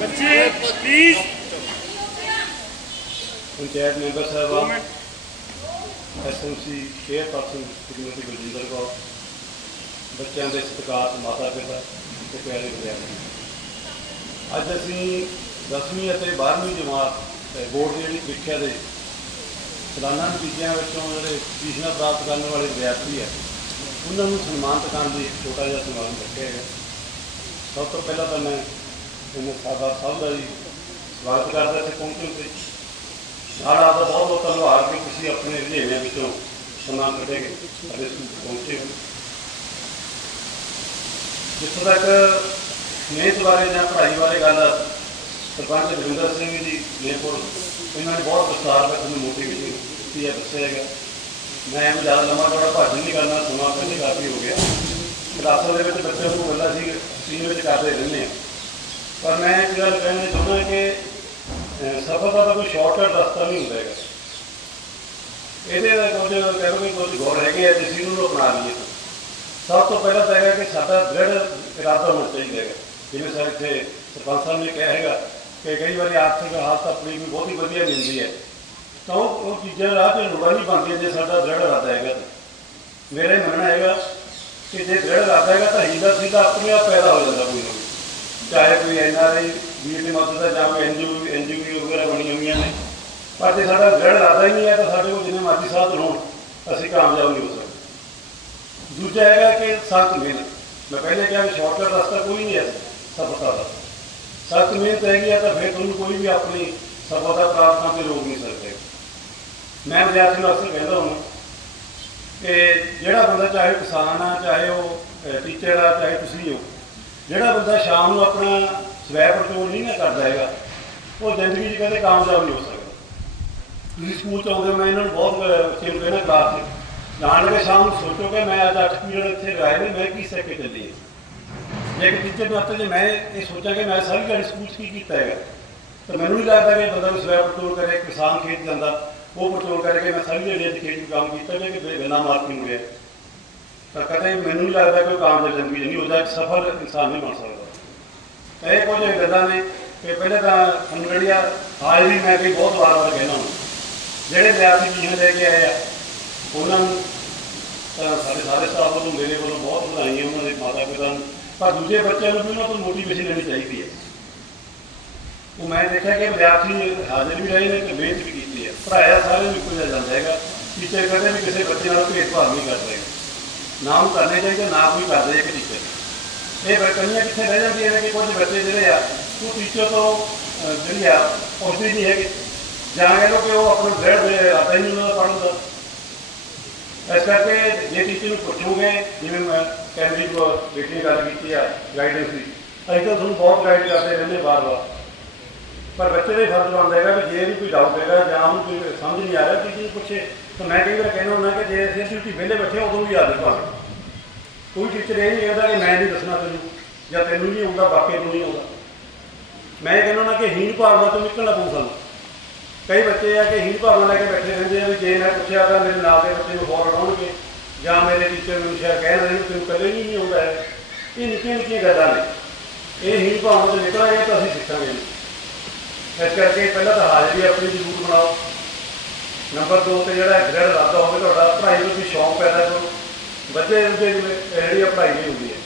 ਬੱਚੇ please panchayat member ਸਾਹਿਬਾਨ SMC chairperson Shrimati Baljinder Kaur, ਬੱਚਿਆਂ ਦੇ ਸਤਿਕਾਰ ਮਾਤਾ ਪਿਤਾ ਤੇ ਪਿਆਰੇ ਵਿਦਿਆਰਥੀ ਅੱਜ ਅਸੀਂ 10ਵੀਂ ਅਤੇ 12ਵੀਂ ਜਮਾਤ ਬੋਰਡ ਦੀ ਜਿਹੜੀ ਪ੍ਰੀਖਿਆ ਦੇ ਸਾਲਾਨਾ ਨਤੀਜਿਆਂ ਵਿੱਚੋਂ ਜਿਹੜੇ ਪੋਜੀਸ਼ਨਾਂ ਪ੍ਰਾਪਤ ਕਰਨ ਵਾਲੇ ਵਿਦਿਆਰਥੀ ਹੈ ਉਹਨਾਂ ਨੂੰ ਸਨਮਾਨਿਤ ਕਰਨ ਲਈ ਛੋਟਾ ਜਿਹਾ ਸਨਮਾਨ ਰੱਖਿਆ ਹੈ ਸਭ ਤੋਂ ਪਹਿਲਾਂ ਤਾਂ ਮੈਂ ਇਹਨਾਂ ਸਾਦਾ ਸਭ ਦਾ ਜੀ ਸਵਾਗਤ ਕਰਦਾ ਇੱਥੇ ਪਹੁੰਚਣ ਤੇ। ਨਾਲ ਆਪਦਾ ਬਹੁਤ ਬਹੁਤ ਧੰਨਵਾਦ ਕਿ ਤੁਸੀਂ ਆਪਣੇ ਰੁਝੇਵਿਆਂ ਵਿੱਚੋਂ ਸਨਮਾਨ ਕੱਢੇ ਗਏ, ਸਾਡੇ ਸਕੂਲ ਪਹੁੰਚੇ। ਹੋ ਜਿੱਥੋਂ ਤੱਕ ਮਿਹਨਤ ਬਾਰੇ ਜਾਂ ਪੜ੍ਹਾਈ ਬਾਰੇ ਗੱਲ ਸਰਪੰਚ ਦਵਿੰਦਰ ਸਿੰਘ ਜੀ ਮੇਪੁਰ ਇਹਨਾਂ ਨੇ ਬਹੁਤ ਵਿਸਤਾਰ ਵਿੱਚ ਮੈਨੂੰ ਮੋਟੀਵੇਸ਼ਨ ਕੀਤੀ ਹੈ ਦੱਸਿਆ ਹੈਗਾ। ਮੈਂ ਇਹਨੂੰ ਜ਼ਿਆਦਾ ਲੰਮਾ ਚੌੜਾ ਭਾਸ਼ਣ ਨਹੀਂ ਕਰਨਾ ਸਮਾਂ ਪਹਿਲੇ ਕਾਫੀ ਹੋ ਗਿਆ। ਕਲਾਸਾਂ ਦੇ ਵਿੱਚ ਬੱਚਿਆਂ ਨੂੰ ਗੱਲਾਂ ਸੀ ਸੀਨ ਵਿੱਚ ਕਰਦੇ ਰਹਿੰਦੇ ਆ। ਪਰ ਮੈਂ ਇੱਕ ਗੱਲ ਕਹਿਣਾ ਚਾਹੁੰਦਾ ਕਿ ਅਹ, ਸਫਲਤਾ ਦਾ ਕੋਈ ਸ਼ਾਰਟਕਟ ਰਸਤਾ ਨਹੀਂ ਹੁੰਦਾ ਹੈਗਾ। ਇਹਦੇ ਦਾ ਕੁਝ ਕਹਿ ਲਓ ਕਿ ਕੁਝ ਗੌਰ ਹੈਗੇ ਆ ਜਿਸ ਨੂੰ ਅਪਣਾ ਲਈਏ। ਸਭ ਤੋਂ ਪਹਿਲਾਂ ਤਾਂ ਹੈਗਾ ਕਿ ਸਾਡਾ ਦ੍ਰਿੜ ਇਰਾਦਾ ਹੋਣਾ ਚਾਹੀਦਾ ਹੈਗਾ। ਜਿਵੇਂ ਸਾਡੇ ਇੱਥੇ ਸਰਪੰਚ ਸਾਹਿਬ ਨੇ ਕਿਹਾ ਹੈਗਾ ਕਿ ਕਈ ਵਾਰੀ ਆਰਥਿਕ ਹਾਲਤ ਆਪਣੀ ਵੀ ਬਹੁਤ ਹੀ ਵਧੀਆ ਮਿਲਦੀ ਹੈ। ਤਾਂ ਉਹ ਚੀਜ਼ਾਂ ਰਾਹ ਤੇ ਲੋੜਾਂ ਨਹੀਂ ਬਣਦੀਆਂ ਜੇ ਸਾਡਾ ਦ੍ਰਿੜ ਇਰਾਦਾ ਹੈਗਾ। ਤਾਂ ਮੇਰਾ ਮੰਨਣਾ ਹੈਗਾ ਕਿ ਜੇ ਦ੍ਰਿੜ ਇਰਾਦਾ ਹੈਗਾ ਤਾਂ ਹੀਲਾ ਸਿੱਧਾ ਆਪਣੇ ਆਪ ਪੈਦਾ ਹੋ ਜਾਂਦਾ ਕੋਈ ਨਾ ਕੋਈ। ਚਾਹੇ ਕੋਈ ਐਨਆਰਆਈ ਵੀਰ ਦੀ ਮਦਦ ਦਾ ਜਾਂ ਕੋਈ ਐਨਜੀਓ ਐਨਜੀਓ ਵਗੈਰਾ ਬਣੀਆਂ ਹੋਈਆਂ ਨੇ। ਪਰ ਜੇ ਸਾਡਾ ਦ੍ਰਿੜ ਇਰਾਦਾ ਹੀ ਨਹੀਂ ਹੈ ਤਾਂ ਸਾਡੇ ਕੋਲ ਜਿੰਨੇ ਮਰਜ਼ੀ ਸਾਧਨ ਹੋਣ, ਅਸੀਂ ਕਾਮਯਾਬ ਨਹੀਂ ਹੋ ਸਕਦੇ। ਦੂਜਾ ਹੈਗਾ ਕਿ ਸਖਤ ਮਿਹਨਤ। ਮੈਂ ਪਹਿਲੇ ਕਿਹਾ ਕਿ ਸ਼ਾਰਟਕਟ ਰਸਤਾ ਕੋਈ ਨਹੀਂ ਹੈ ਸਫਲਤਾ ਦਾ। ਸਖਤ ਮਿਹਨਤ ਹੈਗੀ ਆ ਤਾਂ ਫਿਰ ਤੁਹਾਨੂੰ ਕੋਈ ਵੀ ਆਪਣੀ ਸਫਲਤਾ ਪ੍ਰਾਪਤ ਤੇ ਰੋਕ ਨਹੀਂ ਸਕਦੇ। ਮੈਂ ਵਿਦਿਆਰਥੀ ਨੂੰ ਅਕਸਰ ਕਹਿੰਦਾ ਹਾਂ ਕਿ ਜਿਹੜਾ ਬੰਦਾ ਚਾਹੇ ਕਿਸਾਨ ਆ, ਚਾਹੇ ਉਹ ਟੀਚਰ ਆ, ਚਾਹੇ ਤੁਸੀਂ ਹੋ ਜਿਹੜਾ ਬੰਦਾ ਸ਼ਾਮ ਨੂੰ ਆਪਣਾ ਸਵੈ ਪਰਚੋਣ ਨਹੀਂ ਨਾ ਕਰਦਾ ਹੈਗਾ, ਉਹ ਜ਼ਿੰਦਗੀ 'ਚ ਕਦੇ ਕਾਮਯਾਬ ਨਹੀਂ ਹੋ ਸਕਦਾ। ਤੁਸੀਂ ਸਕੂਲ ਚ ਆਉਂਦੇ ਹੋ, ਮੈਂ ਇਹਨਾਂ ਨੂੰ ਬਹੁਤ ਚਿੰਤਾ ਇਹਨਾਂ ਕਲਾਸ 'ਚ ਜਾਣ ਲੱਗੇ ਸ਼ਾਮ ਨੂੰ ਸੋਚੋ ਕਿ ਮੈਂ ਅੱਜ 8 ਪੀਰੀਅਡ ਇੱਥੇ ਲਗਾਏ ਨੇ ਮੈਂ ਕੀ ਸਿੱਖ ਕੇ ਚੱਲੀ ਹਾਂ? ਜੇ ਇੱਕ ਟੀਚਰ ਨੂੰ ਆਤੇ ਮੈਂ ਇਹ ਸੋਚਾਂ ਕਿ ਮੈਂ ਸਾਰੀ ਦਿਹਾੜੀ ਸਕੂਲ 'ਚ ਕੀ ਕੀਤਾ ਹੈਗਾ? ਤਾਂ ਮੈਨੂੰ ਨਹੀਂ ਲੱਗਦਾ ਕਿ ਬੰਦਾ ਕੋਈ ਸਵੈ ਪਰਚੋਣ ਕਰੇ ਕਿਸਾਨ ਖੇਤ ਜਾਂਦਾ, ਉਹ ਪਰਚੋਣ ਕਰਕੇ ਮੈਂ ਸਾਰੀ ਦਿਹਾੜੀ ਇੱਥੇ ਖੇਤ 'ਚ ਕੰਮ ਕੀਤਾ ਜੇ ਕਿ ਬਿਨਾ ਮਾਰਕਿੰਗ ਹੋਇਆ ਤਾਂ ਕਦੇ ਮੈਨੂੰ ਨਹੀਂ ਲੱਗਦਾ ਕੋਈ ਕਾਮਯਾਬ ਜ਼ਿੰਦਗੀ ਨਹੀਂ ਉਹਦਾ ਇੱਕ ਸਫਲ ਇਨਸਾਨ ਨਹੀਂ ਬਣ ਸਕਦਾ। ਇਹ ਕੁਝ ਗੱਲਾਂ ਨੇ ਕਿ ਪਹਿਲੇ ਤਾਂ ਅਨਗੜੀਆ ਹਾਲ ਵੀ ਮੈਂ ਵੀ ਬਹੁਤ ਵਾਰ ਵਾਰ ਕਹਿਣਾ ਹਾਂ ਜਿਹੜੇ ਵਿਦਿਆਰਥੀ ਪੀਣ ਲੈ ਕੇ ਆਏ ਆ ਉਹਨਾਂ ਨੂੰ ਤਾਂ ਸਾਡੇ ਸਾਰੇ ਸਟਾਫ ਵੱਲੋਂ ਮੇਰੇ ਵੱਲੋਂ ਬਹੁਤ ਵਧਾਈਆਂ ਉਹਨਾਂ ਦੇ ਮਾਤਾ ਪਿਤਾ ਨੂੰ। ਪਰ ਦੂਜੇ ਬੱਚਿਆਂ ਨੂੰ ਵੀ ਉਹਨਾਂ ਤੋਂ ਮੋਟੀਵੇਸ਼ਨ ਲੈਣੀ ਚਾਹੀਦੀ ਹੈ। ਉਹ ਮੈਂ ਦੇਖਿਆ ਕਿ ਵਿਦਿਆਰਥੀ ਹਾਜ਼ਰ ਵੀ ਰਹੇ ਨੇ ਤੇ ਮਿਹਨਤ ਵੀ ਕੀਤੀ ਹੈ। ਪੜਾਇਆ ਸਾਰੇ ਨੂੰ ਇੱਕੋ ਜਾਂਦਾ ਹੈਗਾ। ਟੀਚਰ ਕਹਿੰਦੇ ਵੀ ਕਿਸੇ ਬੱਚੇ ਨਾਲ ਭੇਦਭਾਵ ਨਹੀਂ ਕਰਦੇ ਨਾ ਉਹ ਕਰਨੇ ਚਾਹੀਦੇ ਨਾ ਕੋਈ ਕਰਦੇ ਇੱਕ ਟੀਚਰ ਇਹ ਬੱਚੀਆਂ ਕਿੱਥੇ ਰਹਿ ਜਾਂਦੀਆਂ ਨੇ ਕਿ ਕੁਝ ਬੱਚੇ ਜਿਹੜੇ ਆ ਉਹ ਟੀਚਰ ਤੋਂ ਅਹ, ਜਿਹੜੀ ਆ ਪੁੱਛਦੇ ਨਹੀਂ ਹੈਗੇ। ਜਾਂ ਇਹ ਲੋ ਕਿ ਉਹ ਆਪਣੇ ਗ੍ਰੇਡ ਦੇ ਆਤਾ ਹੀ ਨਹੀਂ ਉਹਨਾਂ ਦਾ ਪੜ੍ਹਨ ਦਾ ਇਸ ਕਰਕੇ ਜੇ ਟੀਚਰ ਨੂੰ ਪੁੱਛੋਗੇ, ਜਿਵੇਂ ਮੈਂ ਕੈਮਰੀ ਬੇਟੀ ਨੇ ਗੱਲ ਕੀਤੀ ਆ ਗਾਈਡੈਂਸ ਦੀ, ਅਸੀਂ ਤਾਂ ਤੁਹਾਨੂੰ ਬਹੁਤ ਗਾਈਡ ਕਰਦੇ ਰਹਿੰਦੇ ਵਾਰ-ਵਾਰ। ਪਰ ਬੱਚੇ ਦੇ ਫਰਜ਼ ਬਣਦਾ ਹੈਗਾ ਵੀ ਜੇ ਵੀ ਕੋਈ ਡਾਊਟ ਹੈਗਾ ਜਾਂ ਉਹਨੂੰ ਕੋਈ ਸਮਝ ਨਹੀਂ ਆ ਰਿਹਾ ਟੀਚਰ ਨੂੰ ਪੁੱਛੇ, ਤਾਂ ਮੈਂ ਕਈ ਵਾਰ ਕਹਿੰਦਾ ਹੁੰਦਾ ਕਿ ਜੇ ਅਸੀਂ ਡਿਊਟੀ ਵਿਹਲੇ ਬੈਠੇ ਉਦੋਂ ਵੀ ਯਾਦ ਰੱਖਾਂ ਕੋਈ ਟੀਚਰ ਇਹ ਨਹੀਂ ਕਹਿੰਦਾ ਕਿ ਮੈਂ ਨਹੀਂ ਦੱਸਣਾ ਤੈਨੂੰ, ਜਾਂ ਤੈਨੂੰ ਨਹੀਂ ਆਉਂਦਾ ਬਾਕੀ ਨੂੰ ਨਹੀਂ ਆਉਂਦਾ। ਮੈਂ ਇਹ ਕਹਿੰਦਾ ਨਾ ਕਿ ਹੀਣ ਭਾਵਨਾ ਤੋਂ ਨਿਕਲਣਾ ਪਊ ਸਾਨੂੰ। ਕਈ ਬੱਚੇ ਆ ਕਿ ਹੀਨ ਭਾਵਨਾ ਲੈ ਕੇ ਬੈਠੇ ਰਹਿੰਦੇ ਆ ਵੀ ਜੇ ਮੈਂ ਪੁੱਛਿਆ ਤਾਂ ਮੇਰੇ ਨਾਲ ਦੇ ਬੱਚੇ ਨੂੰ ਹੋਰ ਲਾਉਣਗੇ ਜਾਂ ਮੇਰੇ ਟੀਚਰ ਮੈਨੂੰ ਸ਼ਾਇਦ ਕਹਿ ਰਹੇ ਨੇ ਤੈਨੂੰ ਕਦੇ ਨਹੀਂ ਨਹੀਂ ਆਉਂਦਾ ਹੈ। ਇਹ ਨਿੱਕੀਆਂ ਨਿੱਕੀਆਂ ਗੱਲਾਂ ਨੇ। ਇਹ ਹੀਨ ਭਾਵਨਾ ਤੋਂ ਨਿਕਲਾਂਗੇ ਤਾਂ ਅਸੀਂ ਸਿੱਖਾਂਗੇ ਇਸ ਕਰਕੇ ਪਹਿਲਾਂ ਤਾਂ ਹਾਜ਼ਰੀ ਆਪਣੀ ਜ਼ਰੂਰ ਬਣਾਓ। ਨੰਬਰ 2 ਤੇ ਜਿਹੜਾ ਗ੍ਰੇਡ ਰੱਦ ਹੋਵੇ ਤੁਹਾਡਾ, ਪੜ੍ਹਾਈ ਨੂੰ ਤੁਸੀਂ ਸ਼ੌਂਕ ਪੈਦਾ ਕਰੋ। ਬੱਚੇ ਦੇ ਜਿਹੜੀ ਆ ਪੜ੍ਹਾਈ ਨਹੀਂ ਹੁੰਦੀ ਹੈ।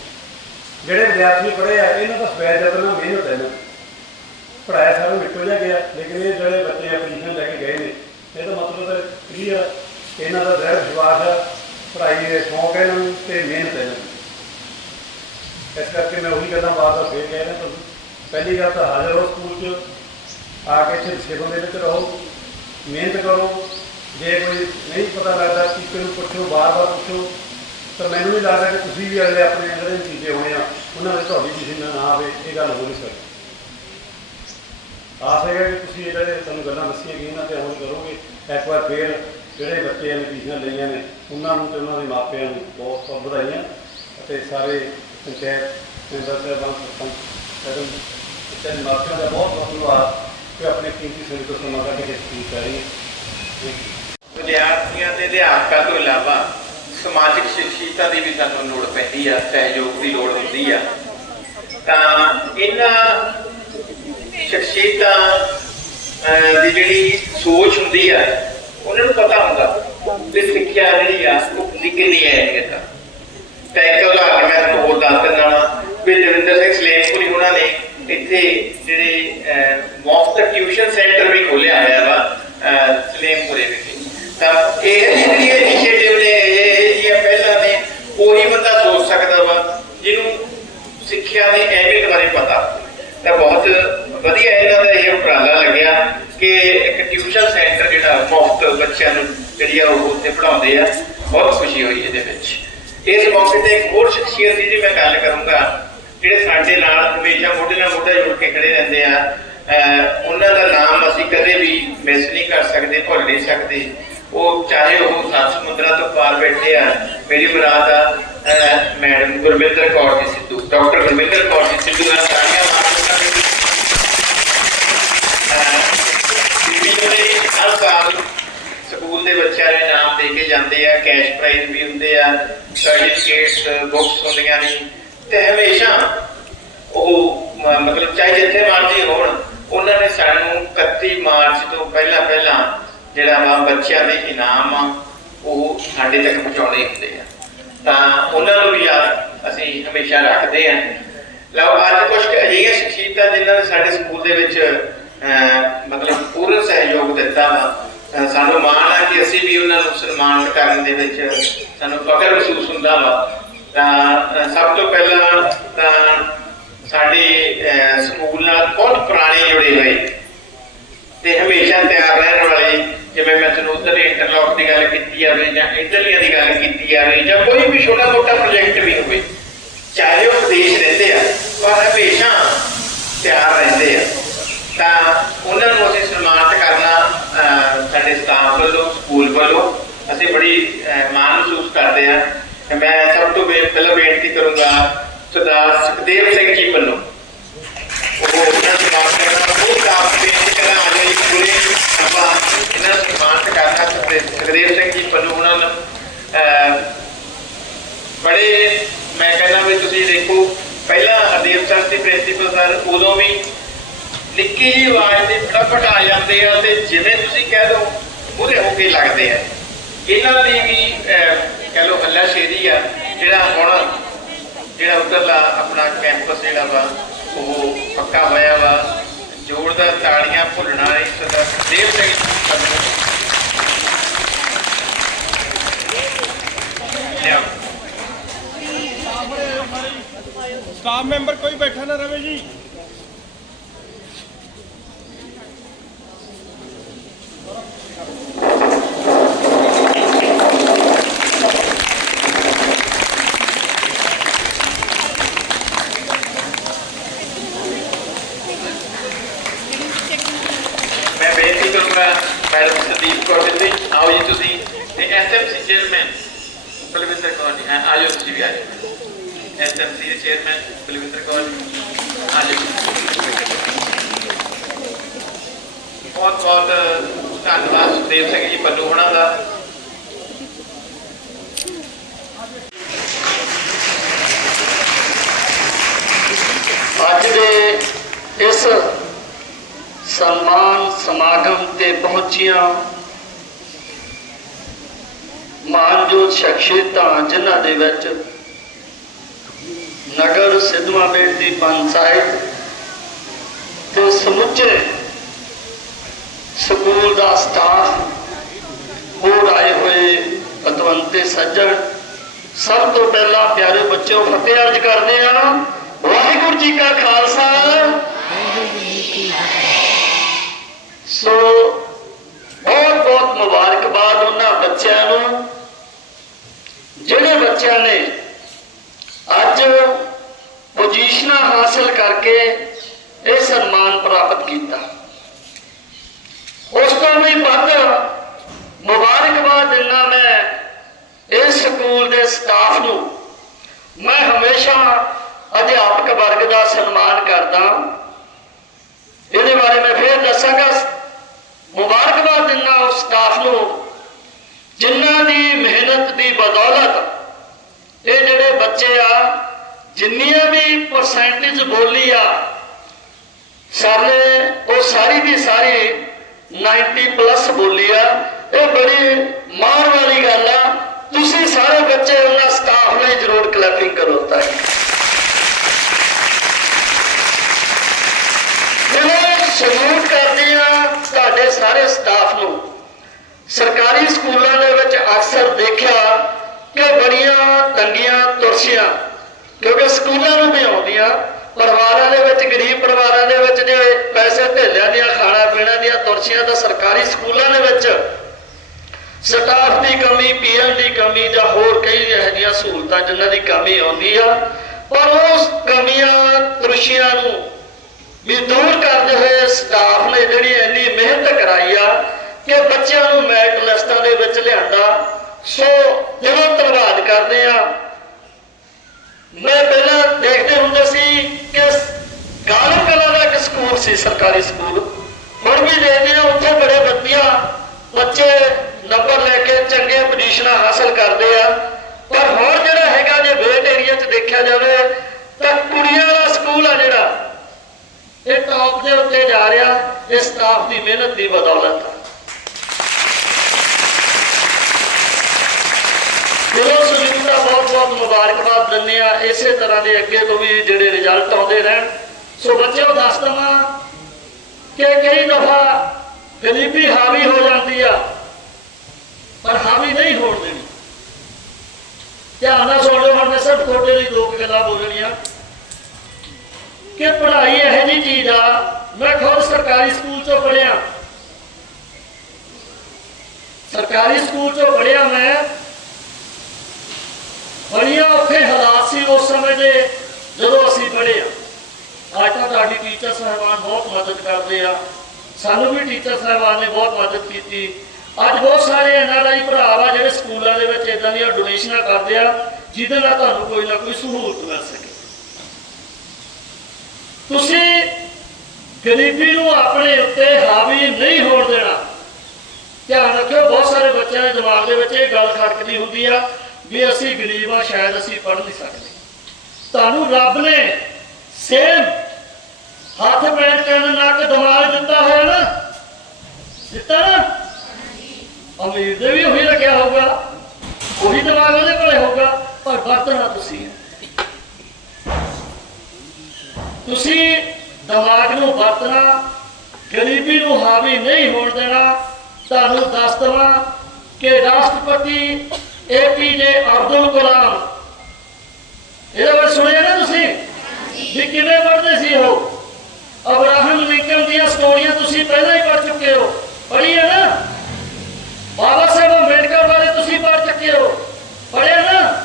ਜਿਹੜੇ ਵਿਦਿਆਰਥੀ ਪੜ੍ਹੇ ਆ, ਇਹਨਾਂ ਦਾ ਸਵੈ ਯਤਨ ਮਿਹਨਤ ਹੈ ਨਾ ਪੜਾਇਆ ਸਾਰਾ ਨਿਕਲ ਜਾ ਗਿਆ ਲੇਕਿਨ ਇਹ ਜਿਹੜੇ ਬੱਚੇ ਐਪਲੀਕੇਸ਼ਨ ਲੈ ਕੇ ਗਏ ਨੇ, ਇਹਦਾ ਮਤਲਬ ਤਾਂ ਕਲੀਅਰ ਇਹਨਾਂ ਦਾ ਦ੍ਰਿੜ ਵਿਸ਼ਵਾਸ ਹੈ ਪੜ੍ਹਾਈ ਦੇ ਸ਼ੌਂਕ ਹੈ ਇਹਨਾਂ ਨੂੰ ਤੇ ਮਿਹਨਤ ਹੈ ਇਹਨਾਂ ਨੂੰ ਇਸ ਕਰਕੇ ਮੈਂ ਉਹੀ ਗੱਲਾਂ ਵਾਰ ਵਾਰ ਫੇਰ ਕਹਿ ਰਿਹਾ ਤੁਹਾਨੂੰ। ਪਹਿਲੀ ਗੱਲ ਤਾਂ ਹਾਜ਼ਰ ਹੋ ਸਕੂਲ 'ਚ, ਆ ਕੇ ਇੱਥੇ ਸੇਵਾ ਦੇ ਵਿੱਚ ਰਹੋ, ਮਿਹਨਤ ਕਰੋ। ਜੇ ਕੋਈ ਨਹੀਂ ਪਤਾ ਲੱਗਦਾ ਟੀਚਰ ਨੂੰ ਪੁੱਛੋ, ਵਾਰ ਵਾਰ ਪੁੱਛੋ, ਤਾਂ ਮੈਨੂੰ ਨਹੀਂ ਲੱਗਦਾ ਕਿ ਤੁਸੀਂ ਵੀ ਅਗਲੇ ਆਪਣੇ ਜਿਹੜੇ ਨਤੀਜੇ ਹੋਣੇ ਆ, ਉਹਨਾਂ ਦੇ ਤੁਹਾਡੀ ਕਿਸੇ ਨਾਲ ਨਾ ਆਵੇ, ਇਹ ਗੱਲ ਹੋ ਨਹੀਂ ਸਕਦੀ। ਆਸ ਹੈ ਕਿ ਤੁਸੀਂ ਇਹ ਜਿਹੜੇ ਤੁਹਾਨੂੰ ਗੱਲਾਂ ਦੱਸੀਆਂ ਗਈਆਂ ਇਹਨਾਂ ਤੇ ਅਮਲ ਕਰੋਗੇ। ਇੱਕ ਵਾਰ ਫੇਰ ਜਿਹੜੇ ਬੱਚਿਆਂ ਨੇ, ਟਿਊਸ਼ਨਾਂ ਲਈਆਂ ਨੇ, ਉਹਨਾਂ ਨੂੰ ਤੇ ਉਹਨਾਂ ਦੇ ਮਾਪਿਆਂ ਨੂੰ ਬਹੁਤ ਬਹੁਤ ਵਧਾਈਆਂ। ਅਤੇ ਸਾਰੇ ਪੰਚਾਇਤ ਮੈਂਬਰ ਸਾਹਿਬਾਨ, ਸਰਪੰਚ, ਮੈਡਮ ਅਤੇ ਮਾਪਿਆਂ ਦਾ ਬਹੁਤ ਬਹੁਤ ਧੰਨਵਾਦ ਕਿ ਆਪਣੇ ਕੀਮਤੀ ਸਮੇਂ ਤੋਂ ਸਮਾਂ ਕੱਢ ਕੇ ਸਕੂਲ ਕਰ ਰਹੇ ਵਿਦਿਆਰਥੀਆਂ ਦੇ ਅਧਿਆਪਕਾਂ ਤੋਂ ਇਲਾਵਾ ਸਮਾਜਿਕ ਸ਼ਖਸੀਅਤਾਂ ਦੀ ਵੀ ਸਾਨੂੰ ਲੋੜ ਪੈਂਦੀ ਆ, ਸਹਿਯੋਗ ਦੀ ਲੋੜ ਹੁੰਦੀ ਆ। ਤਾਂ ਇਹਨਾਂ ਸ਼ਖਸੀਅਤਾਂ ਦੀ ਜਿਹੜੀ ਸੋਚ ਹੁੰਦੀ ਆ, ਉਹਨਾਂ ਨੂੰ ਪਤਾ ਹੁੰਦਾ ਕਿ ਸਿੱਖਿਆ ਜਿਹੜੀ ਆ, ਉਹ ਹੁੰਦੀ ਕਿੰਨੀ ਹੈ ਇਹ ਤਾਂ ਤਾਂ ਉਦਾਹਰਨ ਮੈਂ ਤੁਹਾਨੂੰ ਹੋਰ ਦੱਸ ਦਿੰਦਾ ਵੀ ਦਵਿੰਦਰ ਸਿੰਘ ਸਲੇਮਪੁਰੀ ਉਹਨਾਂ ਨੇ ਇੱਥੇ ਜਿਹੜੇ ਮੁਫਤ ਟਿਊਸ਼ਨ ਸੈਂਟਰ ਵੀ ਖੋਲਿਆ ਹੋਇਆ ਵਾ ਸਲੇਮਪੁਰੇ ਵਿਖੇ ਤਾਂ ਇਹ ਜਿਹੜੀ ਇਨੀਸ਼ੀਏਟਿਵ ਨੇ ਇਹ ਜਿਹੜੀਆਂ ਪਹਿਲਾਂ ਨੇ, ਉਹੀ ਬੰਦਾ ਸੋਚ ਸਕਦਾ ਵਾ, ਜਿਹਨੂੰ ਸਿੱਖਿਆ ਦੀ ਅਹਿਮੀਅਤ ਬਾਰੇ ਪਤਾ। ਤਾਂ ਬਹੁਤ ਵਧੀਆ ਇਹਨਾਂ ਦਾ ਇਹ ਉਪਰਾਲਾ ਲੱਗਿਆ ਕਿ ਇੱਕ ਟਿਊਸ਼ਨ ਸੈਂਟਰ ਜਿਹੜਾ ਮੁਫਤ ਬੱਚਿਆਂ ਨੂੰ ਜਿਹੜੀ ਆ ਉਹ ਉੱਥੇ ਪੜਾਉਂਦੇ ਆ, ਬਹੁਤ ਖੁਸ਼ੀ ਹੋਈ ਇਹਦੇ ਵਿੱਚ। ਇਸ ਮੌਕੇ ਤੇ ਇੱਕ ਹੋਰ ਸ਼ਖਸੀਅਤ ਦੀ ਮੈਂ ਗੱਲ ਕਰੂੰਗਾ, ਜਿਹੜੇ ਸਾਡੇ ਨਾਲ ਹਮੇਸ਼ਾ ਮੋਢੇ ਨਾਲ ਮੋਢਾ ਜੋੜ ਕੇ ਖੜੇ ਰਹਿੰਦੇ ਆ ਉਹਨਾਂ ਦਾ ਨਾਮ ਅਸੀਂ ਕਦੇ ਵੀ ਮਿਸ ਨਹੀਂ ਕਰ ਸਕਦੇ, ਭੁੱਲ ਨਹੀਂ ਸਕਦੇ। ਉਹ ਚਾਹੇ ਉਹ ਸੱਤ ਸਮੁੰਦਰਾਂ ਤੋਂ ਪਾਰ ਬੈਠੇ ਆ, ਮੇਰੀ ਮੁਰਾਦ ਆ ਮੈਡਮ ਗੁਰਮਿੰਦਰ ਕੌਰ ਜੀ ਸਿੱਧੂ, ਡਾਕਟਰ ਗੁਰਮਿੰਦਰ ਕੌਰ ਜੀ ਸਿੱਧੂ ਨਾਲ ਸਾਰੀਆਂ ਮਾਰਕਾਂ ਦੇ ਵਿੱਚ ਬੀਬੀ ਦੇ ਹਰ ਸਾਲ ਸਕੂਲ ਦੇ ਬੱਚਿਆਂ ਨੂੰ ਇਨਾਮ ਦੇ ਕੇ ਜਾਂਦੇ ਆ ਕੈਸ਼ ਪ੍ਰਾਈਜ਼ ਵੀ ਹੁੰਦੇ ਆ ਸਰਟੀਫਿਕੇਟਸ ਬੁੱਕਸ ਹੁੰਦੀਆਂ ਨੇ। ਤੇ ਹਮੇਸ਼ਾ ਉਹ ਮਤਲਬ ਚਾਹੇ ਜਿੱਥੇ ਮਰਜ਼ੀ ਹੋਣ, ਉਹਨਾਂ ਨੇ ਸਾਨੂੰ 31 ਮਾਰਚ ਤੋਂ ਪਹਿਲਾਂ ਪਹਿਲਾਂ ਜਿਹੜਾ ਵਾ ਬੱਚਿਆਂ ਦੇ ਇਨਾਮ ਆ, ਉਹ ਸਾਡੇ ਤੱਕ ਪਹੁੰਚਾਉਣੇ ਹੁੰਦੇ ਆ। ਤਾਂ ਉਹਨਾਂ ਨੂੰ ਵੀ ਯਾਦ ਅਸੀਂ ਹਮੇਸ਼ਾ ਰੱਖਦੇ ਆ। ਲਓ, ਅੱਜ ਕੁਝ ਅਜਿਹੀਆਂ ਸ਼ਖਸੀਅਤਾਂ ਜਿਨ੍ਹਾਂ ਨੇ ਸਾਡੇ ਸਕੂਲ ਦੇ ਵਿੱਚ ਮਤਲਬ ਪੂਰਨ ਸਹਿਯੋਗ ਦਿੱਤਾ ਵਾ। ਸਾਨੂੰ ਮਾਣ ਆ ਕਿ ਅਸੀਂ ਵੀ ਉਹਨਾਂ ਨੂੰ ਸਨਮਾਨਿਤ ਕਰਨ ਦੇ ਵਿੱਚ ਸਾਨੂੰ ਫਖਰ ਮਹਿਸੂਸ ਹੁੰਦਾ ਵਾ। ਤਾਂ ਸਭ ਤੋਂ ਪਹਿਲਾਂ ਤਾਂ ਸਾਡੇ ਸਕੂਲ ਨਾਲ ਬਹੁਤ ਪੁਰਾਣੇ ਜੁੜੇ ਹੋਏ। ਤੇ ਹਮੇਸ਼ਾ ਤਿਆਰ ਰਹਿਣ ਵਾਲੇ, ਜਿਵੇਂ ਮੈਂ ਤੁਹਾਨੂੰ ਉਧਰ ਇੰਟਰਲੌਕ ਦੀ ਗੱਲ ਕੀਤੀ ਜਾਵੇ ਜਾਂ ਇੰਟਰਲੀਆਂ ਦੀ ਗੱਲ ਕੀਤੀ ਜਾਵੇ ਜਾਂ ਕੋਈ ਵੀ ਛੋਟਾ ਮੋਟਾ ਪ੍ਰੋਜੈਕਟ ਵੀ ਹੋਵੇ, ਚਾਹੇ ਉਹ ਵਿਦੇਸ਼ ਰਹਿੰਦੇ ਆ, ਪਰ ਹਮੇਸ਼ਾ ਤਿਆਰ ਰਹਿੰਦੇ ਆ। ਤਾਂ ਉਹਨਾਂ ਨੂੰ ਅਸੀਂ ਸਨਮਾਨਿਤ ਕਰਨਾ ਅਹ, ਸਾਡੇ ਸਟਾਫ ਵੱਲੋਂ ਸਕੂਲ ਵੱਲੋਂ। ਅਸੀਂ ਬੜੀ ਮਾਣ ਮਹਿਸੂਸ ਕਰਦੇ ਹਾਂ। ਤੇ ਮੈਂ ਸਭ ਤੋਂ ਪਹਿਲਾਂ ਬੇਨਤੀ ਕਰੂੰਗਾ ਸਰਦਾਰ ਸੁਖਦੇਵ ਸਿੰਘ ਜੀ ਵੱਲੋਂ ਉਹ ਉਹਨਾਂ ਦੇ ਮਾਪਿਆਂ ਦਾ ਬਹੁਤ ਸਾਫ਼ ਬੇਨਤੀ ਕਰਨਾ ਆ ਜੀ ਪੂਰੇ ਆਪਾਂ ਇਹਨਾਂ ਨੂੰ ਸਨਮਾਨਿਤ ਕਰਨਾ ਸੁਖਦੇ- ਸੁਖਦੇਵ ਸਿੰਘ ਜੀ ਵੱਲੋਂ ਉਹਨਾਂ ਨੂੰ ਅਹ, ਬੜੇ ਮੈਂ ਕਹਿੰਦਾ ਵੀ ਤੁਸੀਂ ਦੇਖੋ ਪਹਿਲਾਂ ਹਰਦੇਵ ਸਰ ਸੀ ਪ੍ਰਿੰਸੀਪਲ ਸਰ ਉਦੋਂ ਵੀ ਨਿੱਕੀ ਜਿਹੀ ਆਵਾਜ਼ ਤੇ ਫਟਾਫਟ ਆ ਜਾਂਦੇ ਆ ਤੇ ਜਿਵੇਂ ਤੁਸੀਂ ਕਹਿ ਦੋ ਮੂਹਰੇ ਹੋ ਕੇ ਲੱਗਦੇ ਆ। ਇਹਨਾਂ ਦੀ ਵੀ ਅਹ, ਕਹਿ ਲਓ ਹੱਲਾ ਸ਼ੇਰੀ ਆ ਜਿਹੜਾ ਹੁਣ ਜਿਹੜਾ ਉਧਰਲਾ ਆਪਣਾ ਕੈਂਪਸ ਜਿਹੜਾ ਵਾ ਉਹ ਪੱਕਾ ਹੋਇਆ ਵਾ। ਜ਼ੋਰਦਾਰ ਤਾੜੀਆਂ ਭੁੱਲਣਾ ਨਹੀਂ ਸਰਦਾਰ ਦੇਵ ਸਿੰਘ ਜੀ ਲਿਆਓ। ਸਟਾਫ ਮੈਂਬਰ ਕੋਈ ਬੈਠਾ ਨਾ ਰਵੇ ਜੀ ਮੈਂ ਬੇਨਤੀ ਕਰੂੰਗਾ ਮੈਡਮ ਸੰਦੀਪ ਕੌਰ ਜੀ ਆਓ ਜੀ ਤੁਸੀਂ ਤੇ ਐਸਐਮਸੀ ਚੇਅਰਮੈਨ ਬਲਵਿੰਦਰ ਕੌਰ ਜੀ ਹਾਂ ਆਜੋ ਤੁਸੀਂ ਵੀ ਆਜੋ ਐਸਐਮਸੀ ਦੇ ਚੇਅਰਮੈਨ ਬਹੁਤ ਬਹੁਤ ਧੰਨਵਾਦ ਸੁਖਦੇਵ ਸਿੰਘ ਜੀ ਪੱਲੂ ਹੋਣਾ ਦਾ। ਅੱਜ ਦੇ ਇਸ ਸਨਮਾਨ ਸਮਾਗਮ ਤੇ ਪਹੁੰਚੀਆਂ ਮਾਨਜੋਤ ਸ਼ਖਸੀਅਤਾਂ ਜਿਨ੍ਹਾਂ ਦੇ ਵਿੱਚ ਨਗਰ ਸਿੱਧਵਾਂ ਬੇਟ ਦੀ ਪੰਚਾਇਤ ਤੇ ਸਮੁੱਚੇ ਸਕੂਲ ਦਾ ਸਟਾਫ ਹੋਰ ਆਏ ਹੋਏ ਪਤਵੰਤੇ ਸੱਜਣ। ਸਭ ਤੋਂ ਪਹਿਲਾਂ ਪਿਆਰੇ ਬੱਚਿਓ, ਫਤਿਹ ਅਰਜ ਕਰਦੇ ਆ ਵਾਹਿਗੁਰੂ ਜੀ ਕਾ ਖਾਲਸਾ। ਸੋ ਬਹੁਤ ਬਹੁਤ ਮੁਬਾਰਕਬਾਦ ਉਹਨਾਂ ਬੱਚਿਆਂ ਨੂੰ। ਜਿਹੜੇ ਬੱਚਿਆਂ ਨੇ ਅੱਜ ਪੋਜੀਸ਼ਨਾਂ ਹਾਸਲ ਕਰਕੇ ਇਹ ਸਨਮਾਨ ਪ੍ਰਾਪਤ ਕੀਤਾ। ਉਸ ਤੋਂ ਵੀ ਵੱਧ ਮੁਬਾਰਕਬਾਦ ਸਕੂਲ ਦੇ ਸਟਾਫ ਨੂੰ। ਮੈਂ ਹਮੇਸ਼ਾ ਅਧਿਆਪਕ ਵਰਗ ਦਾ ਸਨਮਾਨ ਕਰਦਾ ਇਹਦੇ ਬਾਰੇ ਮੈਂ ਫੇਰ ਦੱਸਾਂਗਾ। ਮੁਬਾਰਕਬਾਦ ਦਿੰਦਾ ਉਸ ਸਟਾਫ ਨੂੰ ਜਿੰਨਾ ਮਿਹਨਤ ਦੀ ਬਦੌਲਤ। ਇਹ ਜਿਹੜੇ ਬੱਚੇ ਆ, ਜਿੰਨੀਆਂ ਵੀ ਪਰਸੈਂਟੇਜ ਬੋਲੀ ਆ ਸਰ ਨੇ ਉਹ ਸਾਰੀ ਦੀ ਸਾਰੀ 90 ਪਲੱਸ ਬੋਲੀ ਆ। ਇਹ ਬੜੀ ਮਾਣ ਵਾਲੀ ਗੱਲ ਆ ਤੁਸੀਂ ਸਾਰੇ ਬੱਚੇ ਉਹਨਾਂ ਸਟਾਫ ਲਈ ਜ਼ਰੂਰ ਕਲੈਪਿੰਗ ਕਰੋ ਤਾਂ ਇਹ ਸਲੂਟ ਕਰਦੇ ਆ ਤੁਹਾਡੇ ਸਾਰੇ ਸਟਾਫ ਨੂੰ ਸਰਕਾਰੀ ਸਕੂਲਾਂ ਦੇ ਵਿੱਚ ਅਕਸਰ ਦੇਖਿਆ ਕਿ ਬੜੀਆਂ ਤੰਗੀਆਂ ਤੁਰਸੀਆਂ, ਕਿਉਂਕਿ ਸਕੂਲਾਂ ਨੂੰ ਵੀ ਆਉਂਦੀਆਂ, ਪਰਿਵਾਰਾਂ ਦੇ ਵਿੱਚ, ਗਰੀਬ ਪਰਿਵਾਰਾਂ ਦੇ ਵਿੱਚ ਜੇ ਪੈਸੇ ਧੇਲਿਆਂ ਦੀਆਂ, ਖਾਣਾ ਪੀਣਾ ਦੀਆਂ ਤੁਰਸੀਆਂ ਤਾਂ ਸਰਕਾਰੀ ਸਕੂਲਾਂ ਦੇ ਵਿੱਚ। ਸਟਾਫ ਦੀ ਕਮੀ, ਪੀਐਲ ਦੀ ਕਮੀ ਜਾਂ ਹੋਰ ਕਈ ਇਹੋ ਜਿਹੀਆਂ ਸਹੂਲਤਾਂ ਜਿਨ੍ਹਾਂ ਦੀ ਕਮੀ ਆਉਂਦੀ ਆ, ਪਰ ਉਸ ਕਮੀਆਂ ਤੁਰਸ਼ੀਆਂ ਨੂੰ ਵੀ ਦੂਰ ਕਰਦੇ ਹੋਏ ਸਟਾਫ ਨੇ ਜਿਹੜੀ ਇੰਨੀ ਮਿਹਨਤ ਕਰਾਈ ਆ ਕਿ ਬੱਚਿਆਂ ਨੂੰ ਮੈਰਿਟ ਲਿਸਟਾਂ ਦੇ ਵਿੱਚ ਲਿਆਂਦਾ ਸੋ ਜਦੋਂ ਧੰਨਵਾਦ ਕਰਦੇ ਆ ਮੈਂ ਪਹਿਲਾਂ ਦੇਖਦੇ ਹੁੰਦੇ ਸੀ ਕਿ ਗਾਲਮ ਕਲਾ ਦਾ ਇੱਕ ਸਕੂਲ ਸੀ, ਸਰਕਾਰੀ ਸਕੂਲ। ਹੁਣ ਵੀ ਦੇਖਦੇ ਆ ਉੱਥੇ ਬੜੇ ਵਧੀਆ ਬੱਚੇ ਨੰਬਰ ਲੈ ਕੇ ਚੰਗੇ ਪੋਜੀਸ਼ਨਾਂ ਹਾਸਲ ਕਰਦੇ ਆ। ਪਰ ਹੁਣ ਜਿਹੜਾ ਹੈਗਾ, ਜੇ ਵੇਟ ਏਰੀਆ 'ਚ ਦੇਖਿਆ ਜਾਵੇ, ਤਾਂ ਕੁੜੀਆਂ ਦਾ ਸਕੂਲ ਆ ਜਿਹੜਾ। ਇਹ ਟੌਪ ਦੇ ਉੱਤੇ ਜਾ ਰਿਹਾ, ਇਹ ਸਟਾਫ ਦੀ ਮਿਹਨਤ ਦੀ ਬਦੌਲਤ ਆ ਦਿਲੋਂ ਬਹੁਤ ਬਹੁਤ ਮੁਬਾਰਕਬਾਦ ਦਿੰਦੇ ਆ, ਇਸੇ ਤਰ੍ਹਾਂ ਦੇ ਅੱਗੇ ਤੋਂ ਵੀ ਜਿਹੜੇ ਰਿਜ਼ਲਟ ਆਉਂਦੇ ਰਹਿਣ। ਸੋ ਬੱਚਿਓ, ਦੱਸ ਦਵਾਂ ਕਿ ਕਈ ਦਫਾ ਗਰੀਬੀ ਹਾਵੀ ਹੋ ਜਾਂਦੀ ਆ, ਪਰ ਹਾਵੀ ਨਹੀਂ ਹੋਣ ਦੇਣੀ। ਧਿਆਨ ਨਾਲ ਸੁਣ ਲਓ, ਹੁਣ ਮੈਂ ਸਿਰਫ ਤੁਹਾਡੇ ਲਈ ਦੋ ਗੱਲਾਂ ਬੋਲਣੀਆਂ। ਕਿ ਪੜ੍ਹਾਈ ਇਹੋ ਜਿਹੀ ਚੀਜ਼ ਆ, ਮੈਂ ਖੁਦ ਸਰਕਾਰੀ ਸਕੂਲ ਚੋਂ ਪੜ੍ਹਿਆ। ਸਰਕਾਰੀ ਸਕੂਲ ਚੋਂ ਪੜ੍ਹਿਆ ਮੈਂ ਬੜੀਆਂ ਔਖੇ ਹਾਲਾਤ ਸੀ, ਉਸ ਸਮੇਂ ਦੇ ਜਦੋਂ ਅਸੀਂ ਪੜ੍ਹੇ ਆ, ਅੱਜ ਤਾਂ ਤੁਹਾਡੀ ਟੀਚਰ ਸਾਹਿਬਾਨ ਬਹੁਤ ਮਦਦ ਕਰਦੇ ਆ। ਸਾਨੂੰ ਵੀ ਟੀਚਰ ਸਾਹਿਬਾਨ ਨੇ ਬਹੁਤ ਮਦਦ ਕੀਤੀ। ਅੱਜ ਬਹੁਤ ਸਾਰੇ ਐਨਆਰਆਈ ਭਰਾ ਆ ਜਿਹੜੇ ਸਕੂਲਾਂ ਦੇ ਵਿੱਚ ਇਦਾਂ ਦੀਆਂ ਡੋਨੇਸ਼ਨਾਂ ਕਰਦੇ ਆ, ਜਿਹਦੇ ਨਾਲ ਤੁਹਾਨੂੰ ਕੋਈ ਨਾ ਕੋਈ ਸਹੂਲਤ ਮਿਲ ਸਕੇ। ਤੁਸੀਂ ਗਰੀਬੀ ਨੂੰ ਆਪਣੇ ਉੱਤੇ ਹਾਵੀ ਨਹੀਂ ਹੋਣ ਦੇਣਾ। ਧਿਆਨ ਰੱਖਿਓ, ਬਹੁਤ ਸਾਰੇ ਬੱਚਿਆਂ ਦੇ ਦਿਮਾਗ ਦੇ ਵਿੱਚ ਇਹ ਗੱਲ ਖੜਕਦੀ ਹੁੰਦੀ ਆ ਵੀ ਅਸੀਂ ਗਰੀਬ ਆ ਸ਼ਾਇਦ ਅਸੀਂ ਪੜ੍ਹ ਨਹੀਂ ਸਕਦੇ। ਤੁਹਾਨੂੰ ਰੱਬ ਨੇ ਸੇਮ ਹੱਥ ਪੈਰ ਕੰਨ ਨੱਕ ਦਿਮਾਗ ਦਿੱਤਾ ਹੋਇਆ ਨਾ? ਦਿੱਤਾ ਨਾ? ਅਮੀਰ ਦੇ ਵੀ ਉਹੀ ਲੱਗਿਆ ਹੋਊਗਾ, ਉਹੀ ਦਿਮਾਗ ਉਹਦੇ ਕੋਲੇ ਹੋਊਗਾ, ਪਰ ਵਰਤਣਾ ਤੁਸੀਂ। ਤੁਸੀਂ ਦਿਮਾਗ ਨੂੰ ਵਰਤਣਾ, ਗਰੀਬੀ ਨੂੰ ਹਾਵੀ ਨਹੀਂ ਹੋਣ ਦੇਣਾ, ਤੁਹਾਨੂੰ ਦੱਸ ਦਵਾਂ ਕਿ ਰਾਸ਼ਟਰਪਤੀ ਏਪੀਜੇ ਅਬਦੁਲ ਕਲਾਮ। ਇਹਦੇ ਬਾਰੇ ਸੁਣਿਆ ਨਾ ਤੁਸੀਂ? ਵੀ ਕਿਵੇਂ ਪੜ੍ਹਦੇ ਸੀ ਉਹ? ਅਬਰਾਹਮ ਲਿੰਕਨ ਦੀਆਂ ਸਟੋਰੀਆਂ ਤੁਸੀਂ ਪਹਿਲਾਂ ਹੀ ਪੜ੍ਹ ਚੁੱਕੇ ਹੋ। ਪੜ੍ਹੀ ਹੈ ਨਾ? ਬਾਬਾ ਸਾਹਿਬ ਅੰਬੇਡਕਰ ਬਾਰੇ ਤੁਸੀਂ ਪੜ੍ਹ ਚੁੱਕੇ ਹੋ। ਪੜ੍ਹਿਆ ਨਾ?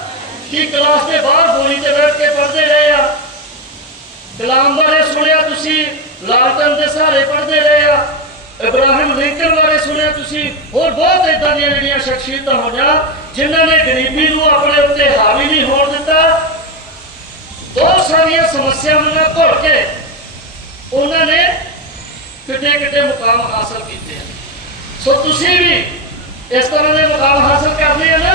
ਕੀ ਕਲਾਸ ਦੇ ਬਾਹਰ ਬੋਲੀ ਤੇ ਬੈਠ ਕੇ ਪੜ੍ਹਦੇ ਰਹੇ ਆ? ਕਲਾਮ ਬਾਰੇ ਸੁਣਿਆ ਤੁਸੀਂ? ਲਾਲਟਨ ਦੇ ਸਹਾਰੇ ਪੜ੍ਹਦੇ ਰਹੇ ਆ? ਇਬਰਾਹਿਮ ਲਿੰਕਨ ਬਾਰੇ ਸੁਣਿਆ ਤੁਸੀਂ? ਹੋਰ ਬਹੁਤ ਇਦਾਂ ਦੀਆਂ ਜਿਹੜੀਆਂ ਸ਼ਖਸੀਅਤਾਂ ਹੋਈਆਂ ਜਿਨ੍ਹਾਂ ਨੇ ਗਰੀਬੀ ਨੂੰ ਆਪਣੇ ਉੱਤੇ ਹਾਵੀ ਨਹੀਂ ਹੋਣ ਦਿੱਤਾ ਬਹੁਤ ਸਾਰੀਆਂ ਸਮੱਸਿਆਵਾਂ ਨਾਲ ਘੁਲ ਕੇ ਉਹਨਾਂ ਨੇ ਕਿਤੇ ਕਿਤੇ ਮੁਕਾਮ ਹਾਸਲ ਕੀਤੇ ਸੋ ਤੁਸੀਂ ਵੀ ਇਸ ਤਰ੍ਹਾਂ ਦੇ ਮੁਕਾਮ ਹਾਸਲ ਕਰਨੇ ਆ ਨਾ?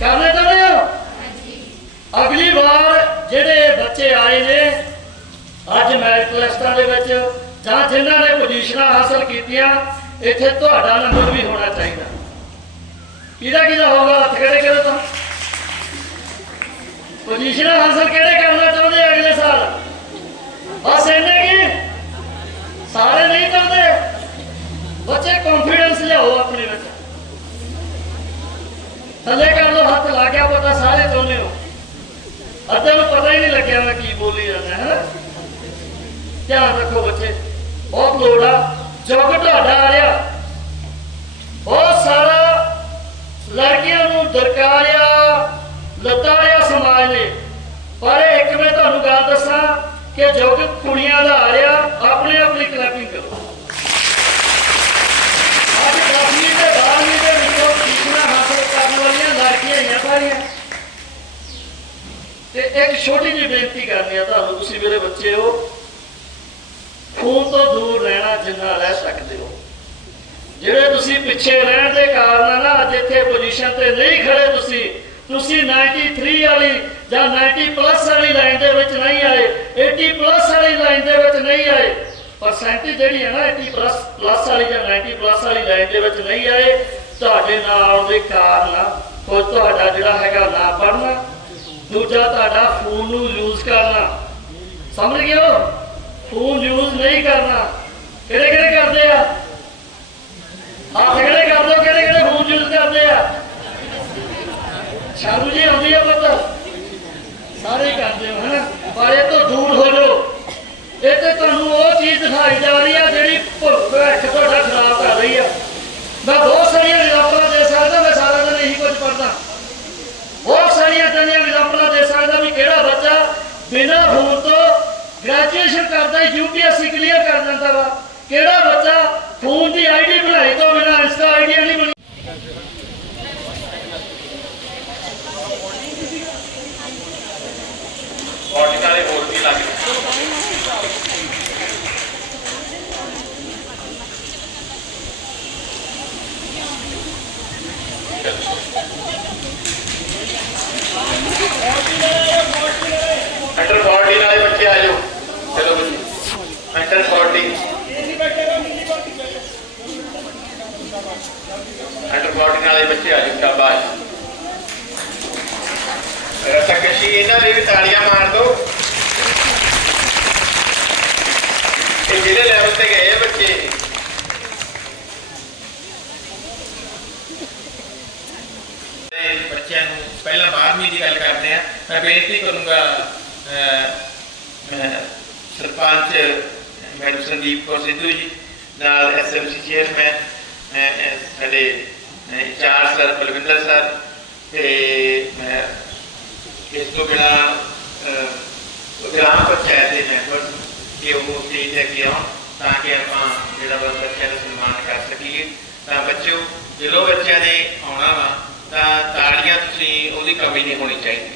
ਕਰਨੇ ਚਾਹੁੰਦੇ ਹੋ? ਅਗਲੀ ਵਾਰ ਜਿਹੜੇ ਬੱਚੇ ਆਏ ਨੇ ਅੱਜ ਮੈਰਿਟ ਲਿਸਟਾਂ ਦੇ ਵਿੱਚ ਜਾਂ ਜਿਨ੍ਹਾਂ ਨੇ ਪੋਜੀਸ਼ਨਾਂ ਹਾਸਲ ਕੀਤੀਆਂ ਇੱਥੇ ਤੁਹਾਡਾ ਨੰਬਰ ਵੀ ਹੋਣਾ ਚਾਹੀਦਾ। ਕਿਹਦਾ ਕਿਹਦਾ ਹੋਗਾ ਹੱਥ ਕਿਹੜੇ ਕਿਹੜੇ ਤੋਂ। ਪੋਜੀਸ਼ਨਾਂ ਹਾਸਲ ਕਿਹੜੇ ਕਰਨਾ ਚਾਹੁੰਦੇ ਅਗਲੇ ਸਾਲ? ਬਸ ਇਹਨੇ ਕੀ ਸਾਰੇ ਨਹੀਂ ਚਾਹੁੰਦੇ। ਬੱਚੇ ਕੌਨਫੀਡੈਂਸ ਲਿਆਓ ਆਪਣੇ ਵਿੱਚ। ਥੱਲੇ ਕਰ ਲੋ ਹੱਥ ਲਾ ਗਿਆ ਪਤਾ ਸਾਰੇ ਚਾਹੁੰਦੇ ਹੋ। ਅੱਧੇ ਨੂੰ ਪਤਾ ਹੀ ਨਹੀਂ ਲੱਗਿਆ ਮੈਂ ਕੀ ਬੋਲੀ ਜਾਂਦਾ ਹੈ ਧਿਆਨ ਰੱਖੋ ਬੱਚੇ। ਬਹੁਤ ਲੋੜ ਆ। ਜੁਗ ਤੁਹਾਡਾ ਆ ਰਿਹਾ। ਬਹੁਤ ਸਾਰਾ ਲੜਕੀਆਂ ਨੂੰ ਦਰਕਾਰਿਆ ਲਤਾਰਿਆ ਸਮਾਜ ਨੇ। ਪਰ ਇੱਕ ਮੈਂ ਤੁਹਾਨੂੰ ਗੱਲ ਦੱਸਾਂ ਕਿ ਜੁਗ ਕੁੜੀਆਂ ਦਾ ਆ ਰਿਹਾ ਆਪਣੇ ਆਪਣੀ ਕਲੈਪਿੰਗ ਕਰੋ। ਅੱਜ ਦਸਵੀਂ ਤੇ 12ਵੀਂ ਦੇ ਵਿੱਚੋਂ ਟੀਚਰਾਂ ਹਾਸਲ ਕਰਨ ਵਾਲੀਆਂ ਲੜਕੀਆਂ ਹੀ ਆ ਤੇ ਇੱਕ ਛੋਟੀ ਜਿਹੀ ਬੇਨਤੀ ਕਰਨੀ ਆ ਤੁਹਾਨੂੰ, ਤੁਸੀਂ ਮੇਰੇ ਬੱਚੇ ਹੋ। ਖੂਨ ਤੋਂ ਦੂਰ ਰਹਿਣਾ ਜਿੰਨਾ ਰਹਿ ਸਕਦੇ ਹੋ। ਜਿਹੜੇ ਤੁਸੀਂ ਪਿੱਛੇ ਰਹਿਣ ਦੇ ਕਾਰਨ ਨਾ, ਅੱਜ ਇੱਥੇ ਪੋਜੀਸ਼ਨ ਤੇ ਨਹੀਂ ਖੜੇ ਤੁਸੀਂ ਤੁਸੀਂ 93 ਵਾਲੀ ਜਾਂ 90 ਪਲੱਸ ਵਾਲੀ ਲਾਈਨ ਦੇ ਵਿੱਚ ਨਹੀਂ ਆਏ 80 ਪਲੱਸ ਵਾਲੀ ਲਾਈਨ ਦੇ ਵਿੱਚ ਨਹੀਂ ਆਏ। ਪਰਸੈਂਟੇਜ ਜਿਹੜੀ ਹੈ ਨਾ 80 ਪਲੱਸ ਪਲੱਸ ਵਾਲੀ ਜਾਂ 90 ਪਲੱਸ ਵਾਲੀ ਲਾਈਨ ਦੇ ਵਿੱਚ ਨਹੀਂ ਆਏ, ਤੁਹਾਡੇ ਨਾਲ ਆਉਣ ਦੇ ਕਾਰਨ ਕੋਈ ਤੁਹਾਡਾ ਜਿਹੜਾ ਹੈਗਾ ਨਾ ਪੜਨਾ ਦੂਜਾ ਤੁਹਾਡਾ ਫੋਨ ਨੂੰ ਯੂਜ਼ ਕਰਨਾ। ਸਮਝ ਗਏ ਹੋ? ਫੋਨ ਯੂਜ਼ ਨਹੀਂ ਕਰਨਾ। ਕਿਹੜੇ ਕਿਹੜੇ ਕਰਦੇ ਆ ਹੱਥ ਕਿਹੜੇ ਕਰਦੇ ਹੋ ਕਿਹੜੇ ਕਿਹੜੇ ਫੋਨ ਯੂਜ਼ ਕਰਦੇ ਆ ਸ਼ਾਰੂ ਜੀ ਆਉਂਦੀ ਆ ਪੁੱਤ ਸਾਰੇ ਹੀ ਕਰਦੇ ਹੋ ਹਨਾ ਪਰ ਇਹ ਤੋਂ ਦੂਰ ਹੋ ਜਾਓ ਇਹ ਤੇ ਤੁਹਾਨੂੰ ਉਹ ਚੀਜ਼ ਦਿਖਾਈ ਜਾ ਰਹੀ ਆ ਜਿਹੜੀ ਭੁੱਲ ਭੁਲੇਖ ਤੁਹਾਡਾ ਖਰਾਬ ਕਰ ਰਹੀ ਆ ਮੈਂ ਬਹੁਤ ਸਾਰੀਆਂ ਐਗਜ਼ਾਮਪਲਾਂ ਦੇ ਸਕਦਾ ਮੈਂ ਸਾਰਾ ਦਿਨ ਇਹੀ ਕੁਝ ਪੜਦਾ ਬਹੁਤ ਸਾਰੀਆਂ ਤੰਨੀਆਂ ਐਗਜ਼ਾਮਪਲਾਂ ਦੇ ਸਕਦਾ ਵੀ ਕਿਹੜਾ ਬੱਚਾ ਬਿਨਾਂ ਫੋਨ ਤੋਂ ਗ੍ਰੈਜੂਏਸ਼ਨ ਕਰਦਾ ਯੂਪੀਐਸਸੀ ਕਲੀਅਰ ਕਰ ਦਿੰਦਾ ਵਾ ਕਿਹੜਾ ਬੱਚਾ ਫੋਨ ਦੀ ਆਈਡੀ ਬਣਾਈ ਤੋਂ ਬਿਨਾਂ ਇੰਸਟਾ ਆਈਡੀ ਨਹੀਂ ਬਣੀ ਬੋਡੀ ਨਾਲੇ ਹੋਰ ਵੀ ਲੱਗ ਅੰਡਰ 40 ਨਾਲੇ ਬੱਚੇ ਆ ਜਾਓ ਚਲੋ ਬੱਚੇ ਅੰਡਰ 40 ਅੰਡਰ 40 ਨਾਲੇ ਬੱਚੇ ਆ ਜਾਓ ਸ਼ਾਬਾਸ਼ ਰਸਕਸ਼ੀ ਇਹਨਾਂ ਦੇ ਵੀ ਤਾੜੀਆਂ ਮਾਰ ਦਿਓ ਇਹ ਜਿਹੜੇ ਲੈਵਲ ਤੇ ਗਏ ਆ ਬੱਚੇ ਤੇ ਬੱਚਿਆਂ ਨੂੰ ਪਹਿਲਾਂ 12ਵੀਂ ਦੀ ਗੱਲ ਕਰਦੇ ਆ ਮੈਂ ਬੇਨਤੀ ਕਰੂੰਗਾ ਸਰਪੰਚ ਮੈਡਮ ਸੰਦੀਪ ਕੌਰ ਸਿੱਧੂ ਜੀ ਨਾਲ ਐਸਐਮਸੀ ਚੇਅਰਮੈਨ ਅਹ, ਅਹ, ਸਾਡੇ ਇੰਚਾਰਜ ਸਰ ਬਲਵਿੰਦਰ ਸਰ ਤੇ ਅਹ, ਇਸ ਤੋਂ ਬਿਨਾਂ ਗ੍ਰਾਮ ਪੰਚਾਇਤ ਦੇ ਮੈਂਬਰ ਕਿ ਉਹ ਸਟੇਜ ਤੇ ਅੱਗੇ ਆਉਣ ਤਾਂ ਕਿ ਆਪਾਂ ਜਿਹੜਾ ਵਾ ਬੱਚਿਆਂ ਦਾ ਸਨਮਾਨ ਕਰ ਸਕੀਏ। ਤਾਂ ਬੱਚਿਓ ਜਦੋਂ ਬੱਚਿਆਂ ਨੇ ਆਉਣਾ ਵਾ ਤਾਂ ਤਾੜੀਆਂ ਤੁਸੀਂ ਉਹਦੀ ਕਮੀ ਨਹੀਂ ਹੋਣੀ ਚਾਹੀਦੀ।